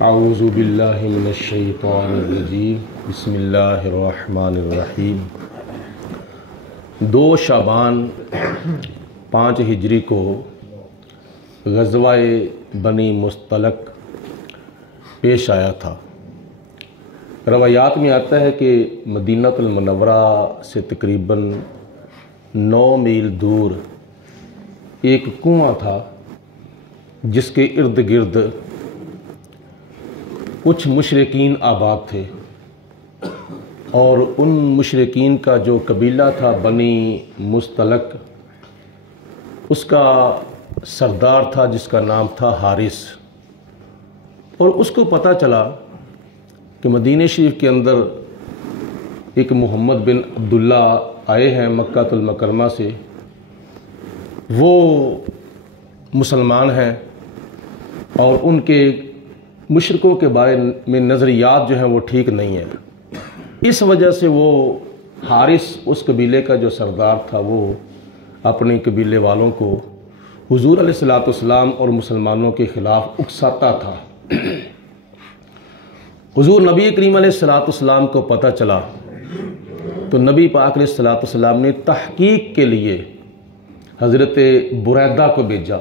اعوذ باللہ من الشیطان الرجیم بسم اللہ الرحمن الرحیم 2 شعبان 5 ہجری کو غزوہ بنی مستلق پیش آیا تھا۔ روایات میں آتا ہے کہ مدینہ المنورہ سے تقریباً 9 میل دور ایک کنواں تھا جس کے ارد گرد کچھ مشرکین آباد تھے، اور ان مشرکین کا جو قبیلہ تھا بنی مستلق، اس کا سردار تھا جس کا نام تھا حارث، اور اس کو پتہ چلا کہ مدینہ شریف کے اندر ایک محمد بن عبداللہ آئے ہیں مکہ المکرمہ سے، وہ مسلمان ہیں اور ان کے مشرکوں کے بارے میں نظریات جو ہیں وہ ٹھیک نہیں ہیں۔ اس وجہ سے وہ حارث، اس قبیلے کا جو سردار تھا، وہ اپنے قبیلے والوں کو حضور علیہ السلام اور مسلمانوں کے خلاف اکساتا تھا۔ حضور نبی کریم علیہ السلام کو پتہ چلا تو نبی پاک علیہ السلام نے تحقیق کے لیے حضرت بریدہ کو بھیجا،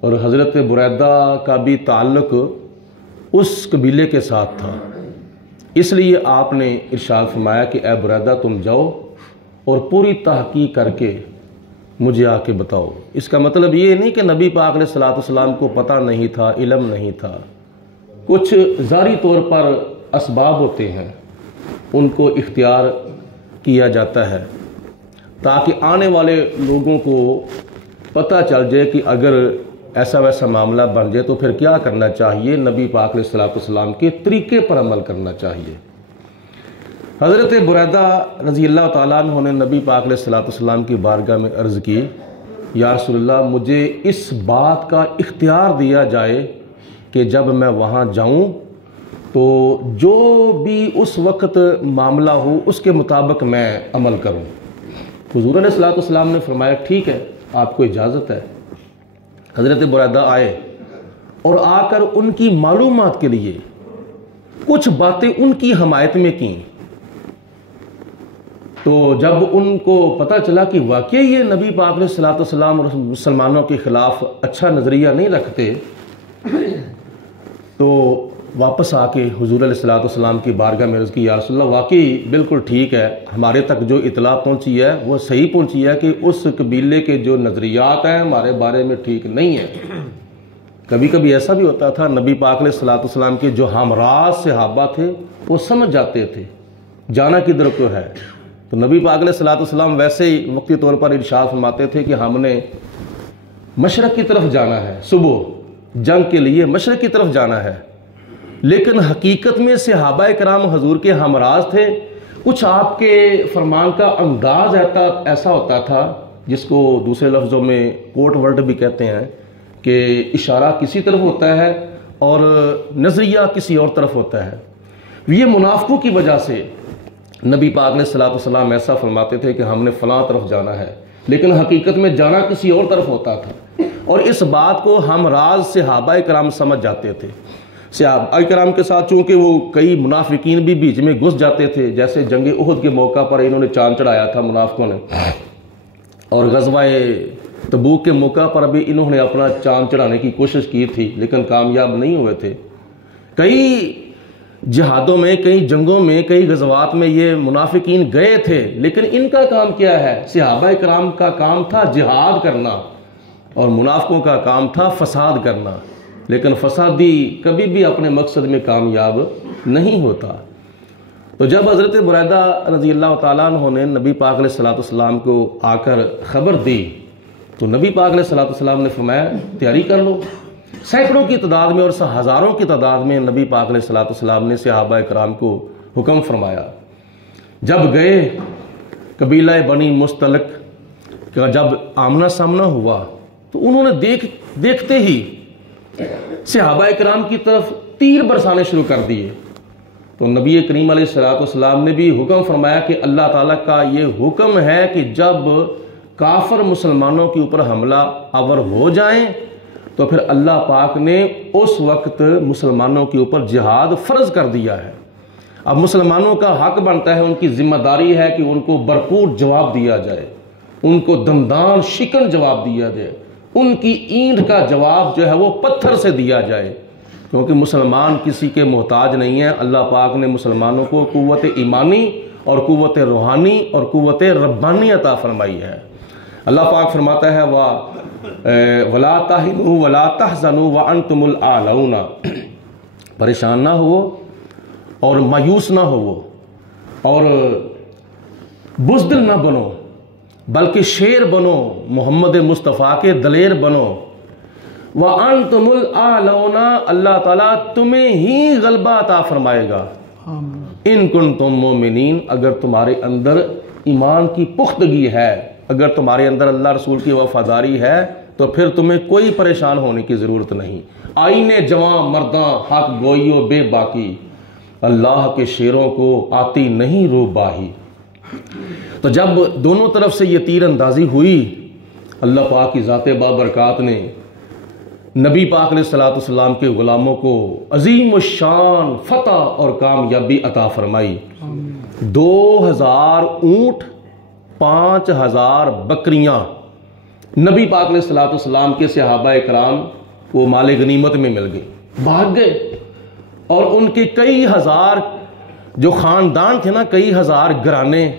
اور حضرت بریدہ کا بھی تعلق اس قبیلے کے ساتھ تھا، اس لیے آپ نے ارشاد فرمایا کہ اے بریدہ تم جاؤ اور پوری تحقیق کر کے مجھے آ کے بتاؤ۔ اس کا مطلب یہ نہیں کہ نبی پاک علیہ السلام کو پتہ نہیں تھا، علم نہیں تھا، کچھ ظاہری طور پر اسباب ہوتے ہیں ان کو اختیار کیا جاتا ہے تاکہ آنے والے لوگوں کو پتہ چل جائے کہ اگر ایسا ویسا معاملہ بن جائے تو پھر کیا کرنا چاہیے، نبی پاک علیہ السلام کے طریقے پر عمل کرنا چاہیے۔ حضرت بریدہ رضی اللہ تعالیٰ عنہ نے نبی پاک علیہ السلام کی بارگاہ میں عرض کی، یا رسول اللہ مجھے اس بات کا اختیار دیا جائے کہ جب میں وہاں جاؤں تو جو بھی اس وقت معاملہ ہو اس کے مطابق میں عمل کروں۔ حضور علیہ السلام نے فرمایا ٹھیک ہے، آپ کو اجازت ہے۔ حضرت بریدہ آئے اور آ کر ان کی معلومات کے لیے کچھ باتیں ان کی حمایت میں کیں، تو جب ان کو پتہ چلا کہ واقعی یہ نبی پاک علیہ السلام اور مسلمانوں کے خلاف اچھا نظریہ نہیں رکھتے، تو واپس آ کے حضور علیہ السلام کی بارگاہ میں عرض کی، یا رسول اللہ واقعی بالکل ٹھیک ہے، ہمارے تک جو اطلاع پہنچی ہے وہ صحیح پہنچی ہے کہ اس قبیلے کے جو نظریات ہیں ہمارے بارے میں ٹھیک نہیں ہیں۔ کبھی کبھی ایسا بھی ہوتا تھا، نبی پاک علیہ السلام کے جو ہمراز صحابہ تھے وہ سمجھ جاتے تھے جانا کدھر کو ہے، تو نبی پاک علیہ السلام ویسے ہی وقتی طور پر ارشاد فرماتے تھے کہ ہم نے مشرق کی طرف جانا ہے، صبح جنگ کے لیے مشرق کی طرف جانا ہے، لیکن حقیقت میں صحابہ کرام حضور کے ہمراز تھے۔ کچھ آپ کے فرمان کا انداز ایسا ہوتا تھا جس کو دوسرے لفظوں میں کوٹ ورڈ بھی کہتے ہیں، کہ اشارہ کسی طرف ہوتا ہے اور نظریہ کسی اور طرف ہوتا ہے۔ یہ منافقوں کی وجہ سے نبی پاک علیہ السلام ایسا فرماتے تھے کہ ہم نے فلاں طرف جانا ہے، لیکن حقیقت میں جانا کسی اور طرف ہوتا تھا، اور اس بات کو ہمراز صحابہ کرام سمجھ جاتے تھے۔ صحابہ کرام کے ساتھ چونکہ وہ کئی منافقین بھی بیچ میں گھس جاتے تھے، جیسے جنگ احد کے موقع پر انہوں نے چاند چڑھایا تھا منافقوں نے، اور غزوہ تبوک کے موقع پر بھی انہوں نے اپنا چاند چڑھانے کی کوشش کی تھی لیکن کامیاب نہیں ہوئے تھے۔ کئی جہادوں میں، کئی جنگوں میں، کئی غزوات میں یہ منافقین گئے تھے، لیکن ان کا کام کیا ہے؟ صحابہ کرام کا کام تھا جہاد کرنا اور منافقوں کا کام تھا فساد کرنا، لیکن فسادی کبھی بھی اپنے مقصد میں کامیاب نہیں ہوتا۔ تو جب حضرت بریدہ رضی اللہ تعالیٰ عنہ نے نبی پاک علیہ السلام کو آ کر خبر دی تو نبی پاک علیہ السلام نے فرمایا تیاری کر لو۔ سینکڑوں کی تعداد میں اور ہزاروں کی تعداد میں نبی پاک علیہ السلام نے صحابہ کرام کو حکم فرمایا۔ جب گئے قبیلہ بنی مستلق کا جب آمنا سامنا ہوا تو انہوں نے دیکھتے ہی صحابہ کرام کی طرف تیر برسانے شروع کر دیے، تو نبی کریم علیہ السلام نے بھی حکم فرمایا کہ اللہ تعالیٰ کا یہ حکم ہے کہ جب کافر مسلمانوں کے اوپر حملہ آور ہو جائیں تو پھر اللہ پاک نے اس وقت مسلمانوں کے اوپر جہاد فرض کر دیا ہے۔ اب مسلمانوں کا حق بنتا ہے، ان کی ذمہ داری ہے کہ ان کو بھرپور جواب دیا جائے، ان کو دندان شکن جواب دیا جائے، ان کی اینٹ کا جواب جو ہے وہ پتھر سے دیا جائے، کیونکہ مسلمان کسی کے محتاج نہیں ہیں۔ اللہ پاک نے مسلمانوں کو قوت ایمانی اور قوت روحانی اور قوت ربانی عطا فرمائی ہے۔ اللہ پاک فرماتا ہے وَلَا تَهِنُوا وَلَا تَحْزَنُوا وَأَنْتُمُ الْأَعْلَوْنَ، پریشان نہ ہو اور مایوس نہ ہو اور بزدل نہ بنو، بلکہ شیر بنو، محمد مصطفیٰ کے دلیر بنو۔ وَأَنْتُمُ الْأَعْلَوْنَ، اللہ تعالیٰ تمہیں ہی غلبہ عطا فرمائے گا۔ ان کنتم مومنین، اگر تمہارے اندر ایمان کی پختگی ہے، اگر تمہارے اندر اللہ رسول کی وفاداری ہے، تو پھر تمہیں کوئی پریشان ہونے کی ضرورت نہیں۔ آئینے جواں مرداں حق گوئیو بے باقی، اللہ کے شیروں کو آتی نہیں رو باہی۔ تو جب دونوں طرف سے یہ تیر اندازی ہوئی، اللہ پاک کی ذات بابرکات نے نبی پاک علیہ السلام کے غلاموں کو عظیم الشان فتح اور کامیابی عطا فرمائی۔ 2000 اونٹ، 5000 بکریاں نبی پاک علیہ السلام کے صحابہ اکرام وہ مال غنیمت میں مل گئے، بھاگ گئے، اور ان کے کئی ہزار جو خاندان تھے نا، کئی ہزار گھرانے،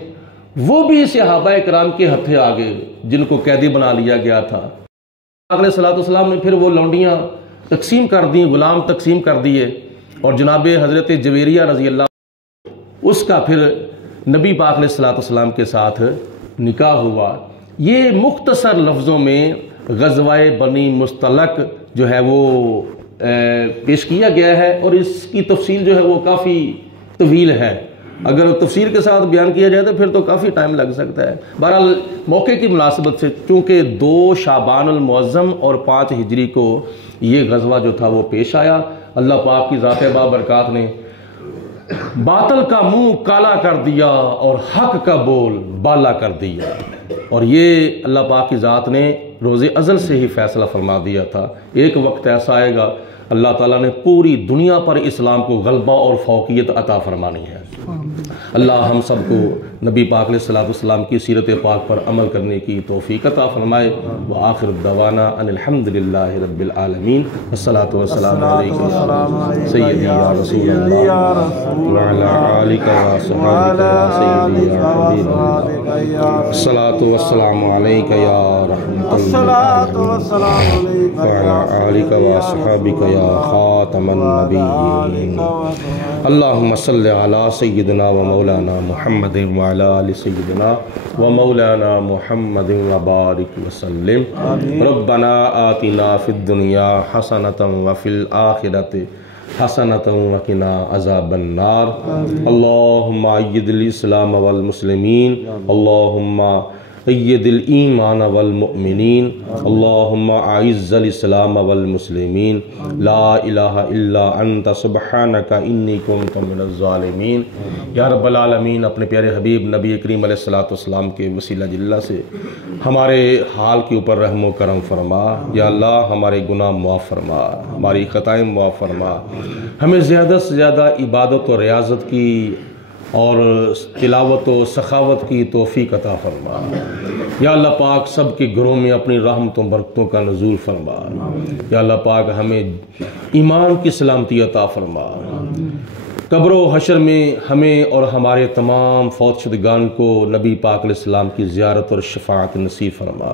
وہ بھی صحابہ اکرام کے ہتھے آ گئے جن کو قیدی بنا لیا گیا تھا۔ علیہ السلام نے پھر وہ لونڈیاں تقسیم کر دیں، غلام تقسیم کر دیے، اور جناب حضرت جویریہ رضی اللہ اس کا پھر نبی پاک علیہ السلام کے ساتھ نکاح ہوا۔ یہ مختصر لفظوں میں غزوہ بنی مستلق جو ہے وہ پیش کیا گیا ہے، اور اس کی تفصیل جو ہے وہ کافی طویل ہے، اگر تفصیل کے ساتھ بیان کیا جائے تو پھر تو کافی ٹائم لگ سکتا ہے۔ بہرحال موقع کی مناسبت سے چونکہ 2 شعبان المعظم اور 5 ہجری کو یہ غزوہ جو تھا وہ پیش آیا، اللہ پاک کی ذات بابرکات نے باطل کا منہ کالا کر دیا اور حق کا بول بالا کر دیا، اور یہ اللہ پاک کی ذات نے روز ازل سے ہی فیصلہ فرما دیا تھا۔ ایک وقت ایسا آئے گا اللہ تعالیٰ نے پوری دنیا پر اسلام کو غلبہ اور فوقیت عطا فرمانی ہے۔ اللہ ہم سب کو نبی پاک علیہ السلام کی سیرت پاک پر عمل کرنے کی توفیق عطا فرمائے۔ وآخر دعوانا ان الحمدللہ رب العالمین، والصلاة والسلام علیکم یا سیدی یا رسول اللہ وعلی آلک وصحبہ سیدی یا حبیب اللہ، الصلاة والسلام علیک یا رحمت اللہ وعلی آلک وصحبہ یا خاتم النبیین۔ اللہم صلی علی سیدنا و مولانا محمد وعلی آل سیدنا و مولانا محمد وبارک وسلم۔ ربنا آتنا فی الدنیا حسنۃ وفی الآخرۃ حسنۃ وقنا عذاب النار۔ اللہم اید الاسلام والمسلمین، اللہم اید الایمان والمؤمنین، اللہم اعز الاسلام والمسلمین، لا الہ الا انت سبحانک انی کنت من الظالمین۔ یا رب العالمین، اپنے پیارے حبیب نبی کریم علیہ السلام کے وسیلہ جلہ سے ہمارے حال کے اوپر رحم و کرم فرما۔ یا اللہ ہمارے گناہ معاف فرما، ہماری خطائیں معاف فرما، ہمیں زیادہ سے زیادہ عبادت و ریاضت کی اور تلاوت و سخاوت کی توفیق عطا فرما۔ یا اللہ پاک سب کے گھروں میں اپنی رحمتوں برکتوں کا نزول فرما۔ یا اللہ پاک ہمیں ایمان کی سلامتی عطا فرما۔ قبر و حشر میں ہمیں اور ہمارے تمام فوت شدگان کو نبی پاک علیہ السلام کی زیارت اور شفاعت نصیب فرما۔